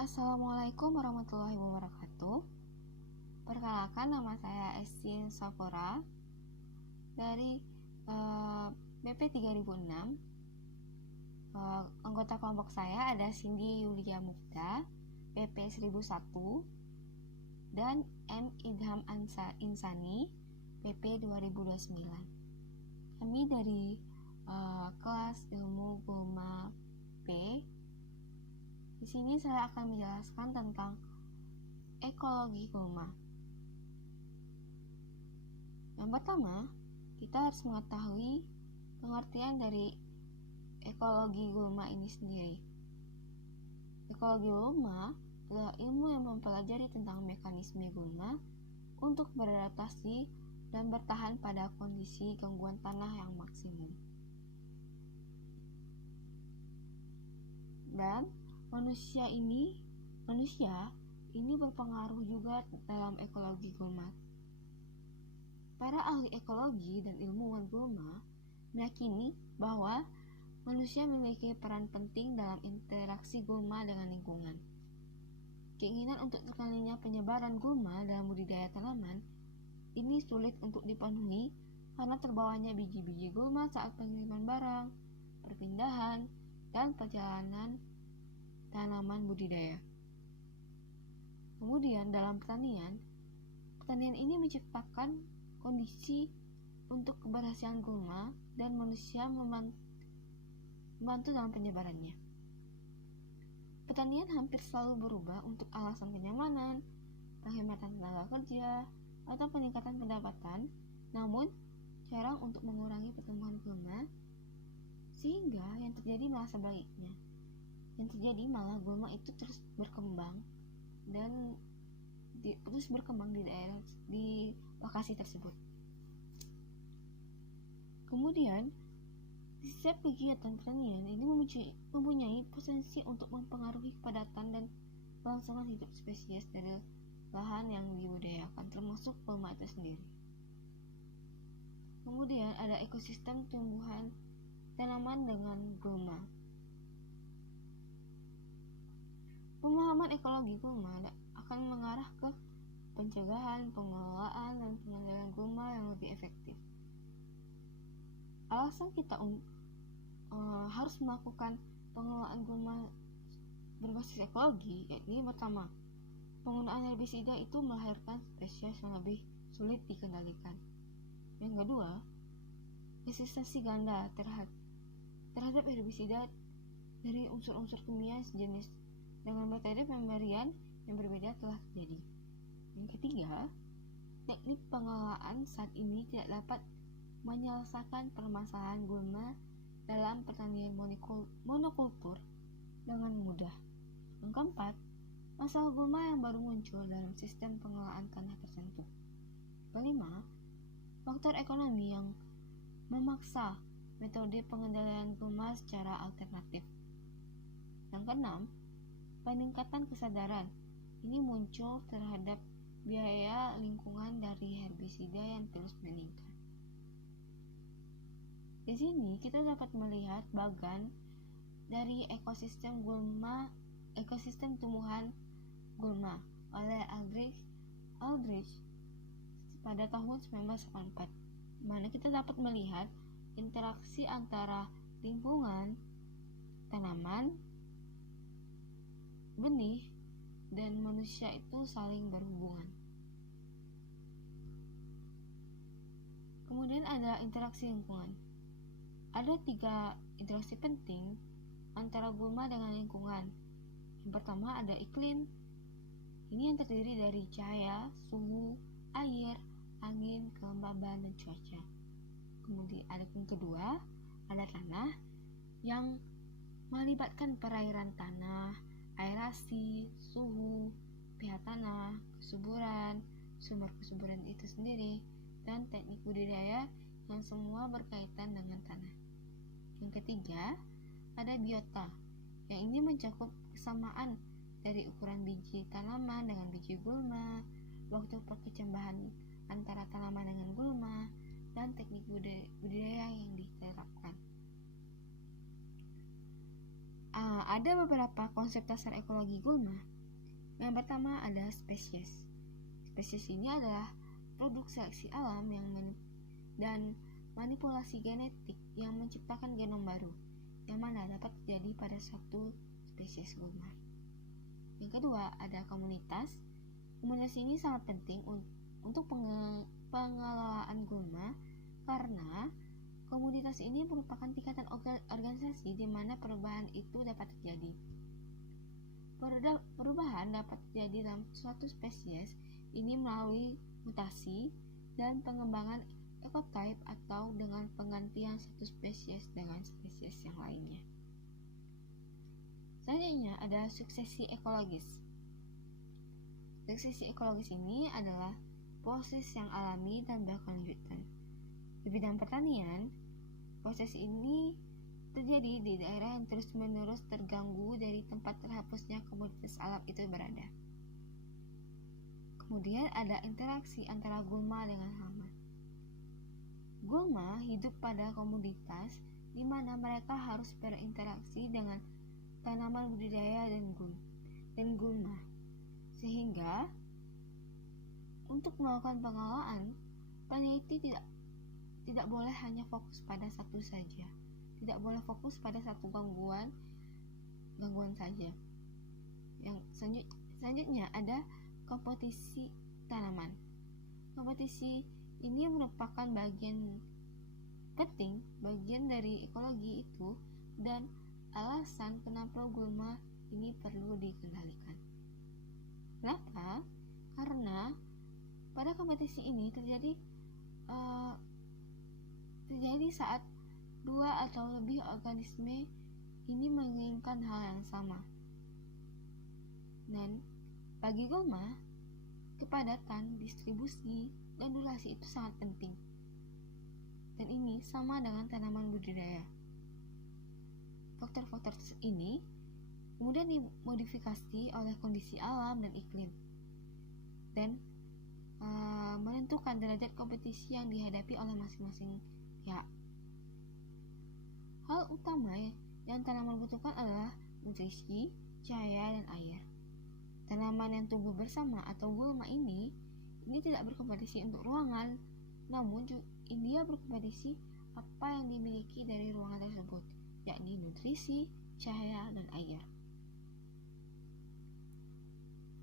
Assalamualaikum warahmatullahi wabarakatuh. Perkenalkan, nama saya Estin Sapora dari BP 3006. Anggota kelompok saya ada Cindy Yulia Mufta BP 1001 dan M. Idham Insani PP 2029. Kami dari kelas ilmu Gulma B. Di sini saya akan menjelaskan tentang ekologi gulma. Yang pertama, kita harus mengetahui pengertian dari ekologi gulma ini sendiri. Ekologi gulma adalah ilmu yang mempelajari tentang mekanisme gulma untuk beradaptasi dan bertahan pada kondisi gangguan tanah yang maksimum. Dan manusia ini berpengaruh juga dalam ekologi gulma. Para ahli ekologi dan ilmuwan gulma meyakini bahwa manusia memiliki peran penting dalam interaksi gulma dengan lingkungan. Keinginan untuk terkendalinya penyebaran gulma dalam budidaya tanaman ini sulit untuk dipenuhi karena terbawanya biji-biji gulma saat pengiriman barang, perpindahan, dan perjalanan tanaman budidaya. Kemudian dalam pertanian ini menciptakan kondisi untuk keberhasilan gulma dan manusia membantu dalam penyebarannya. Pertanian hampir selalu berubah untuk alasan kenyamanan, penghematan tenaga kerja, atau peningkatan pendapatan, namun jarang untuk mengurangi pertumbuhan gulma, sehingga yang terjadi malah sebaliknya. Yang terjadi malah gulma itu terus berkembang dan terus berkembang di lokasi tersebut. Kemudian, setiap kegiatan pertanian ini mempunyai potensi untuk mempengaruhi kepadatan dan kelangsungan hidup spesies dari lahan yang dibudidayakan, termasuk gulma itu sendiri. Kemudian ada ekosistem tumbuhan tanaman dengan gulma. Pemahaman ekologi gulma akan mengarah ke pencegahan, pengelolaan, dan pengendalian gulma yang lebih efektif. Alasan kita harus melakukan pengelolaan gulma berbasis ekologi, yakni pertama, penggunaan herbisida itu melahirkan spesies yang lebih sulit dikendalikan. Yang kedua, resistensi ganda terhadap herbisida dari unsur-unsur kimia sejenis dengan metode pemberian yang berbeda telah terjadi. Yang ketiga, teknik pengelolaan saat ini tidak dapat menyelesaikan permasalahan gulma dalam pertanian monokultur dengan mudah. Yang keempat, masalah gulma yang baru muncul dalam sistem pengelolaan tanah tertentu. Kelima, faktor ekonomi yang memaksa metode pengendalian gulma secara alternatif. Yang keenam, peningkatan kesadaran ini muncul terhadap biaya lingkungan dari herbisida yang terus meningkat. Di sini kita dapat melihat bagan dari ekosistem tumbuhan gulma oleh Aldrich pada tahun 1984, mana kita dapat melihat interaksi antara lingkungan, tanaman, benih, dan manusia itu saling berhubungan. Kemudian ada interaksi lingkungan. Ada 3 interaksi penting antara gulma dengan lingkungan. Yang pertama ada iklim. Ini yang terdiri dari cahaya, suhu, air, angin, kelembaban, dan cuaca. Kemudian ada yang kedua, ada tanah yang melibatkan perairan tanah, aerasi, suhu, pH tanah, kesuburan, sumber kesuburan itu sendiri, dan teknik budidaya yang semua berkaitan dengan tanah. Yang ketiga, ada biota, yang ini mencakup kesamaan dari ukuran biji tanaman dengan biji gulma, waktu perkecambahan antara tanaman dengan gulma, dan teknik budidaya yang diterapkan. Ada beberapa konsep dasar ekologi gulma. Yang pertama ada spesies. Spesies ini adalah produk seleksi alam dan manipulasi genetik yang menciptakan genom baru, yang mana dapat terjadi pada satu spesies gulma. Yang kedua ada komunitas. Komunitas ini sangat penting untuk pengelolaan gulma karena komunitas ini merupakan tingkatan organisasi di mana perubahan itu dapat terjadi. Perubahan dapat terjadi dalam suatu spesies ini melalui mutasi dan pengembangan ekotype atau dengan penggantian satu spesies dengan spesies yang lainnya. Selanjutnya ada suksesi ekologis. Suksesi ekologis ini adalah proses yang alami dan berkelanjutan. Di bidang pertanian, proses ini terjadi di daerah yang terus-menerus terganggu dari tempat terhapusnya komoditas alam itu berada. Kemudian ada interaksi antara gulma dengan hama. Gulma hidup pada komoditas di mana mereka harus berinteraksi dengan tanaman budidaya dan gulma. Sehingga untuk melakukan pengelolaan, peneliti tidak boleh hanya fokus pada satu saja. Tidak boleh fokus pada satu gangguan saja. Yang selanjutnya ada kompetisi tanaman. Kompetisi ini merupakan bagian penting, bagian dari ekologi itu, dan alasan kenapa gulma ini perlu dikendalikan. Kenapa? Karena pada kompetisi ini terjadi saat dua atau lebih organisme ini menginginkan hal yang sama. Dan bagi gulma, kepadatan, distribusi, dan durasi itu sangat penting. Dan ini sama dengan tanaman budidaya. Faktor-faktor ini kemudian dimodifikasi oleh kondisi alam dan iklim dan menentukan derajat kompetisi yang dihadapi oleh masing-masing pihak. Hal utama yang tanaman butuhkan adalah nutrisi, cahaya, dan air. Tanaman yang tumbuh bersama atau gulma ini tidak berkompetisi untuk ruangan, namun dia berkompetisi apa yang dimiliki dari ruangan tersebut, yakni nutrisi, cahaya, dan air.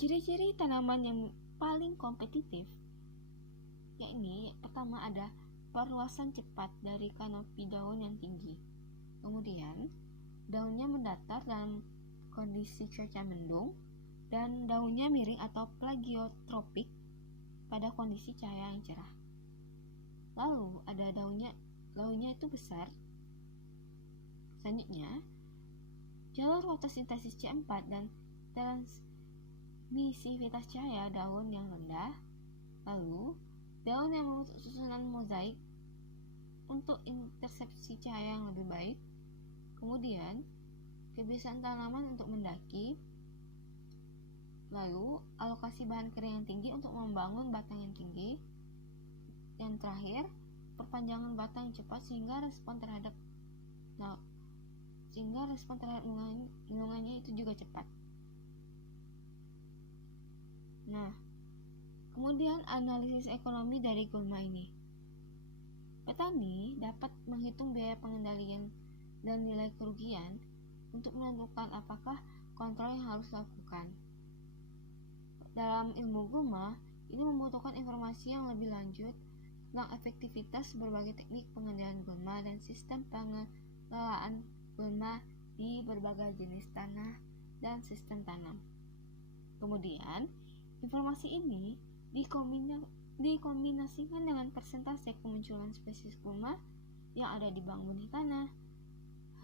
Ciri-ciri tanaman yang paling kompetitif, yakni pertama ada perluasan cepat dari kanopi daun yang tinggi. Kemudian, daunnya mendatar dalam kondisi cuaca mendung dan daunnya miring atau plagiotropik pada kondisi cahaya yang cerah. Lalu ada daunnya itu besar. Selanjutnya, jalur fotosintesis C4 dan transmisivitas cahaya daun yang rendah. Lalu, daun yang membentuk susunan mozaik untuk intersepsi cahaya yang lebih baik. Kemudian, kebiasaan tanaman untuk mendaki. Lalu, alokasi bahan kering yang tinggi untuk membangun batang yang tinggi. Dan terakhir, perpanjangan batang yang cepat sehingga respon terhadap lingkungannya itu juga cepat. Nah, kemudian analisis ekonomi dari gulma ini. Petani dapat menghitung biaya pengendalian dan nilai kerugian untuk menentukan apakah kontrol yang harus dilakukan. Dalam ilmu gulma, ini membutuhkan informasi yang lebih lanjut tentang efektivitas berbagai teknik pengendalian gulma dan sistem pengelolaan gulma di berbagai jenis tanah dan sistem tanam. Kemudian, informasi ini dikombinasikan dengan persentase kemunculan spesies gulma yang ada di bank benih tanah,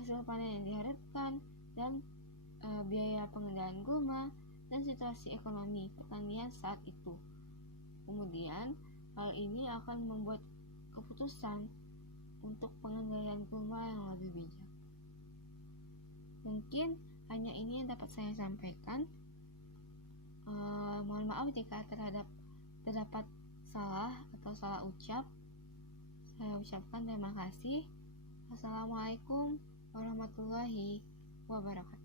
hasil panen yang diharapkan, dan biaya pengendalian gulma dan situasi ekonomi pertanian saat itu. Kemudian, hal ini akan membuat keputusan untuk pengendalian gulma yang lebih bijak. Mungkin hanya ini yang dapat saya sampaikan. Mohon maaf jika terdapat salah atau salah ucap. Saya ucapkan terima kasih. Assalamualaikum warahmatullahi wabarakatuh.